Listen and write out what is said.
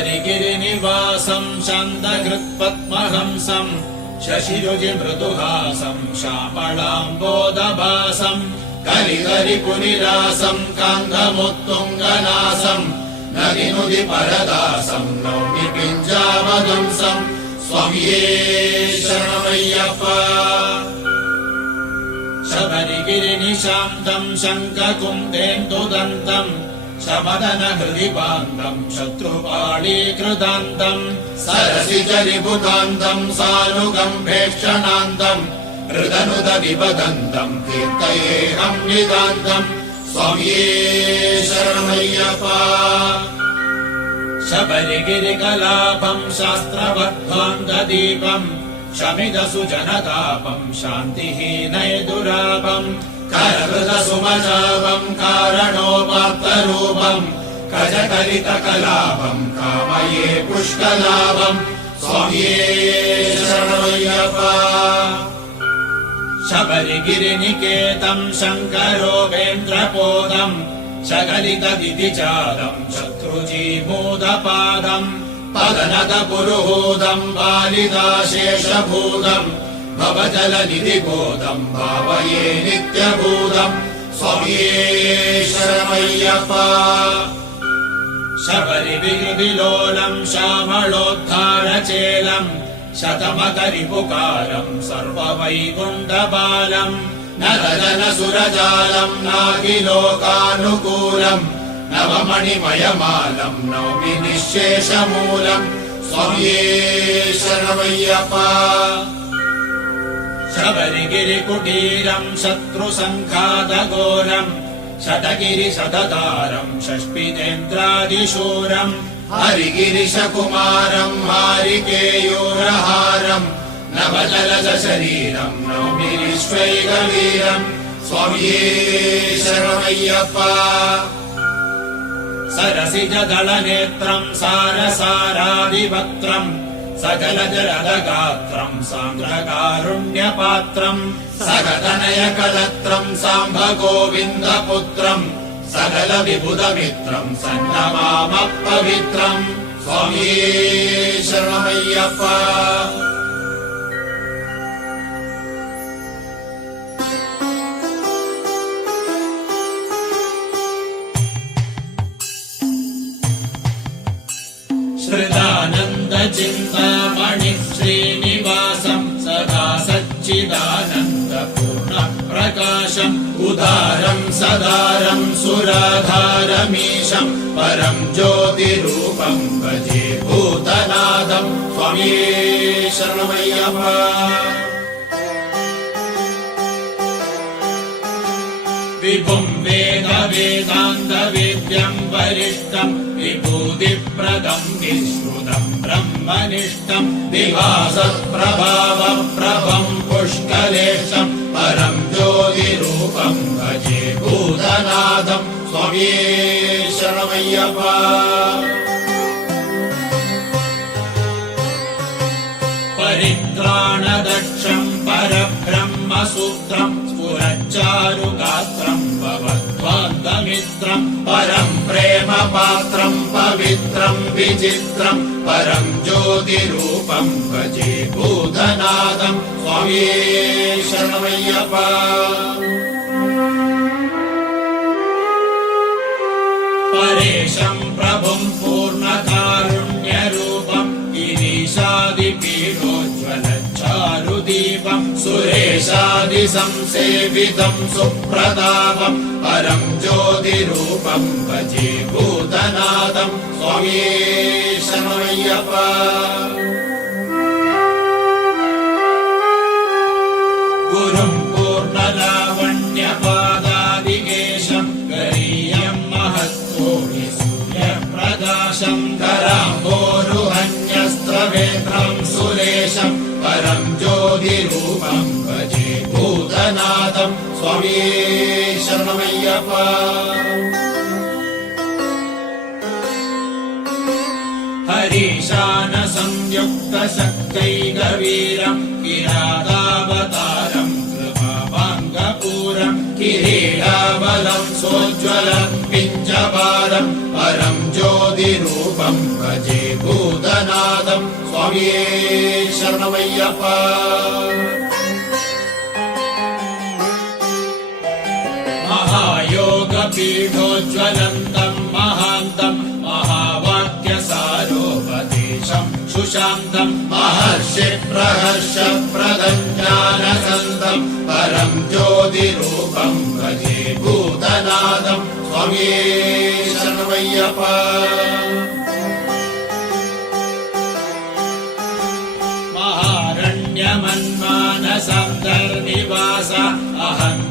शबरिगिरिनिवासं शान्तकृत्पद्महंसं शशिरुचिमृदुहासं श्यामलाम्बोदभासं कलिकरिपुनिरासं कान्धमुत्तुङ्गनासं नदिनुदिपरदासं नौमि पिञ्जावदंसं स्वामिये शरणमय्यप्पा। शबरिगिरिनिशान्तं शङ्खकुन्देन्दुदन्तं शमदनहृदिपान्तं शत्रुपाणीकृतान्तं सरसिजरिभुतान्तं सानुगम्भेक्षणान्तं हृदनुदविपदन्तं कीर्तयेऽहं नितान्तं स्वामिये शरणमय्यप्पा। शबरिगिरिकलापं शास्त्रवद्ध्वान्तदीपं शमिदसुजनतापं शान्तिहीनैदुरापं करहृदसुमजापं कारणोपात्तरूपं गजकलितकलापं कामये पुष्कलाभं स्वामिये शरणमय्यप्पा। शबरिगिरिनिकेतं शङ्करोपेन्द्रपोदं शकलितदितिचारं शत्रुजीमूदपादं पदनदपुरुहूदं बालिदाशेषभूतं भवजलनिधिबोधं भावये नित्यभूतं स्वामिये शरणमय्यप्पा। शबरिविहृदिलोलं श्यामलोद्धारचेलं शतमकरिपुकारं सर्ववैकुण्ठबालं नरजनसुरजालं नागिलोकानुकूलं नवमणिमयमालं नौमि निःशेषमूलं स्वामिये शरणमय्यप्पा। शबरिगिरिकुटीरं शत्रुसङ्घातघोरं शतगिरिशतधारं षष्ठितेन्द्रादिशूरं हरिगिरिशकुमारं हारिकेयूरहारं नवजलजशरीरं नौमि निःश्वैकवीरं स्वामिये शरणमय्यप्पा। सरसिजदलनेत्रं सारसारादिवक्त्रं सकलजलदगात्रं सान्द्रकारुण्यपात्रं सकतनयकलत्रं साम्बगोविन्दपुत्रं सकलविबुधमित्रं सन्नमामपवित्रं स्वामिये शरणमय्यप्पा। श्रिदानन्दचिन्तामणि श्रीनिवासं सदा सच्चिदानन्दपूर्णप्रकाशम् उदारं सदारं सुराधारमीशं परं ज्योतिरूपं भजे भूतनाथं स्वामिये शरणमय्यप्पा। विभुं वेदान्तवेद्यं वरिष्ठं विभूतिप्रदं विश्रुतं ब्रह्मनिष्ठं दिवासप्रभावप्रभं पुष्कलेशं परं ज्योतिरूपं भजे भूतनाथं स्वामिये शरणमय्यप्पा। परित्राणदक्षं परब्रह्मसूत्रं स्फुरच्चारुगात्रं भवद्वान्तमित्रं परं प्रेमपात्रं पवित्रं विचित्रं परं ज्योतिरूपं भजे भूतनाथं स्वामिये शरणमय्यप्पा। परेशं प्रभुं पूर्णकारुण्यरूपं गिरीशादिपीठोज्ज्वलच्चारुदीपं सुरेशादिसंसेवितं सुप्रतापं परं ज्योतिरूपं भजे भूतनाथं स्वामिये शरणमय्यप्पा। गुरुं पूर्णलावण्यपादादिकेशं गरीयं महत्कोटि सूर्यप्रकाशं कराम्बोरुहन्यस्त्रवेत्रं सुरेशं परं ज्योतिरूपं भजे भूतनाथं स्वामिये शरणमय्यप्पा। हरीशानसंयुक्तशक्तैकवीरं किरातावतारं कृपावाङ्गपूरं किरीटाबलं सोज्ज्वलं पिञ्जपारं परं ज्योतिरूपं भजे स्वामिये शरणमय्यप्पा महायोगपीठोज्ज्वलन्तम् महान्तम् महावाक्यसारोपदेशम् सुशान्तम् महर्षि प्रहर्षप्रदम् ज्ञानसन्तम् परम् ज्योतिरूपम् भजे भूतनाथम् स्वामिये शरणमय्यप्पा महारण्यमन्मानसं धर्निवास अहम्